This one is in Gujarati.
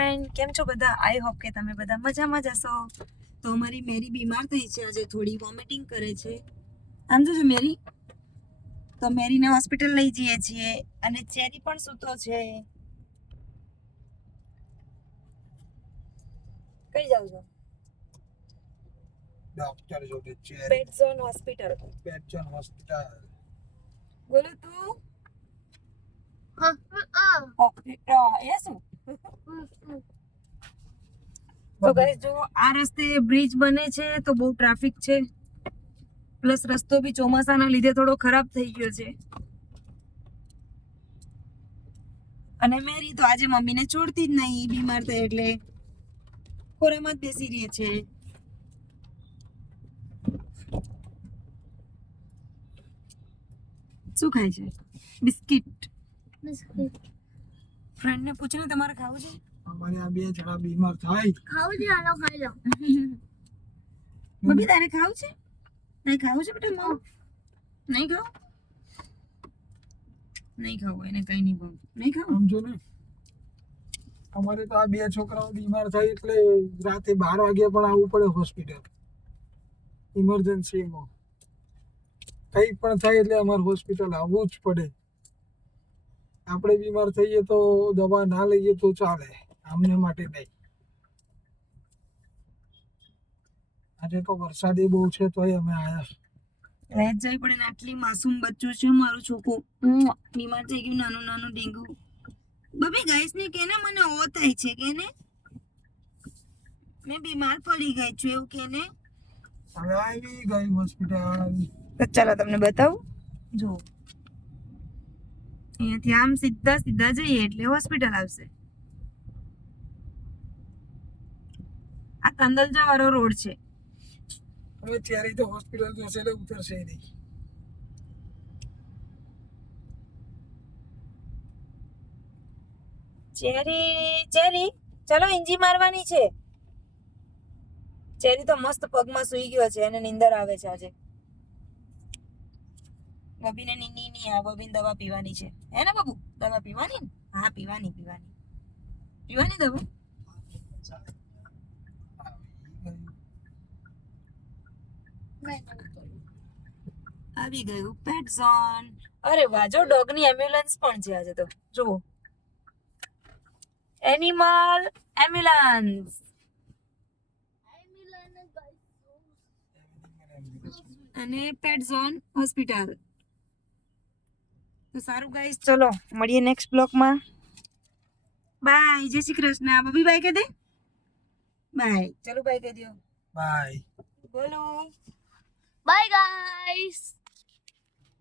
ફ્રેન્ડ, કેમ છો બધા? આઈ હોપ કે તમે બધા મજામાં જ હશો. તો અમારી મેરી બીમાર થઈ છે આજે, થોડી વોમિટિંગ કરે છે. આમ જોજો મેરી. તો મેરીને હોસ્પિટલ લઈ જઈએ છીએ અને ચેરી પણ સૂતો છે. કઈ જાવ છો? ડોક્ટર જોડે ચેરી. પેટઝોન હોસ્પિટલ. પેટઝોન હોસ્પિટલ. બોલો તું. હોસ્પિટલ એ શું? તો ગાઈસ જો આ રસ્તે બ્રિજ બને છે તો બહુ ટ્રાફિક છે, પ્લસ રસ્તો બી ચોમાસાના લીધે થોડો ખરાબ થઈ ગયો છે. અને મેરી તો આજે મમ્મીને છોડતી જ નહીં, બીમાર થાય એટલે ખોરામાં જ બેસી રહે છે. શું ખાય છે? બિસ્કિટ. ફ્રેન્ડને પૂછીને તમારે ખાવું છે? અમારે આ બે જણા બીમાર થાય. ખાવું છે, હાલો ખાઈ લો. મમ્મી તારે ખાવું છે? નહીં ખાવું છે બેટા? મમ નહીં ખાવ? નહીં ખાવું, એને કઈ નહીં ભાવ. નહીં ખાવું? સમજો ને, અમારે તો આ બે છોકરાઓ બીમાર થાય એટલે રાતે 12 વાગ્યા પણ આવવું પડે હોસ્પિટલ, ઇમરજન્સીમાં. કંઈ પણ થાય એટલે અમારે હોસ્પિટલ આવવું જ પડે. આપણે બીમાર થઈએ તો દવા ના લઈએ તો ચાલે, અમને માટે નહીં. આજે તો વરસાદે બહુ છે તોય અમે આયા. લઈ જ જવી પડે ને, આટલી માસૂમ બચ્ચું છે મારું છોકરું. બીમાર થઈ ગયું, નાનું નાનું ડેન્ગુ. બબી ગાઈસ ને કેને મને ઓ થાય છે કેને મેં બીમાર પડી ગઈ છું એવું કેને. હવે આવી ગઈ હોસ્પિટલ. તો ચાલો તમને બતાવું. જો અહીંયાથી આમ સીધા સીધા જઈએ એટલે હોસ્પિટલ આવશે. આ કંદલજા વાળો રોડ છે. હવે ત્યારે તો હોસ્પિટલ જશે એટલે ઉતરશે નહીં. ચેરી ચેરી ચલો ઇંજી મારવાની છે. ચેરી તો મસ્ત પગમાં સૂઈ ગયો છે, એને નીંદર આવે છે આજે. બબીને ની આ બબીને દવા પીવાની છે, હે ને બબુ? દવા પીવાની ને? હા પીવાની પીવાની પીવાની દવા. આવી ગયું પેટઝોન. અરે વાહ, જો ડોગની એમ્બ્યુલન્સ પણ છે આજે તો. જુઓ, એનિમલ એમ્બ્યુલન્સ. અને પેટઝોન હોસ્પિટલ. તો સારું ગાઈસ, ચલો મળીએ નેક્સ્ટ બ્લોગમાં. બાય. જય શ્રી કૃષ્ણ. બબી બાય કહી દે. બાય. ચલો બાય કહી દો. બાય. બોલો. Bye guys.